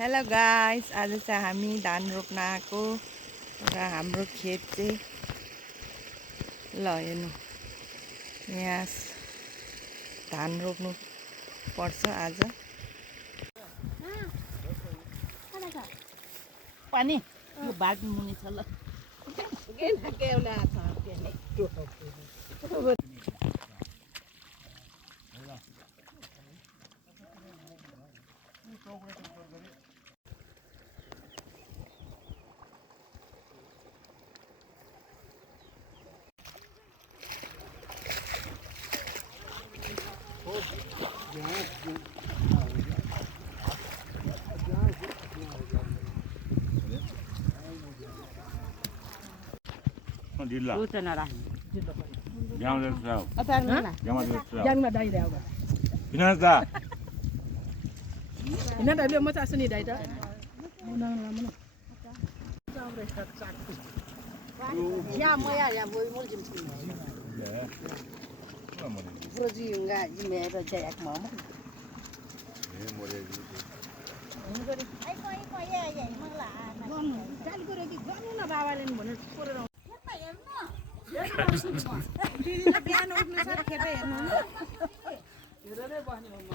Hello guys, आज चाहिँ हामी धान रोप्न आएको र हाम्रो खेत चाहिँ ल हेर्नु यहाँ धान रोप्नु पर्छ आज। पानी यो बाल्टी मुनि छ ल Dilla. Utan arah. Jangan terserah. Apa mana? Jangan terserah. Yang na dai daw. Binasa. Ina dai le mata suni dai da. Ya moya ya boy mul jim sini. Ya. Mana ni? Frozi enggak jime ro jayak mau. Ini boleh gitu. Ai ko ya ya mangla. Chal gore ki ganu na babaले नि भने कोरेर दिदीले बिहान उठ्नु छ खेपे हेर्नु हेरेरै बस्ने हो म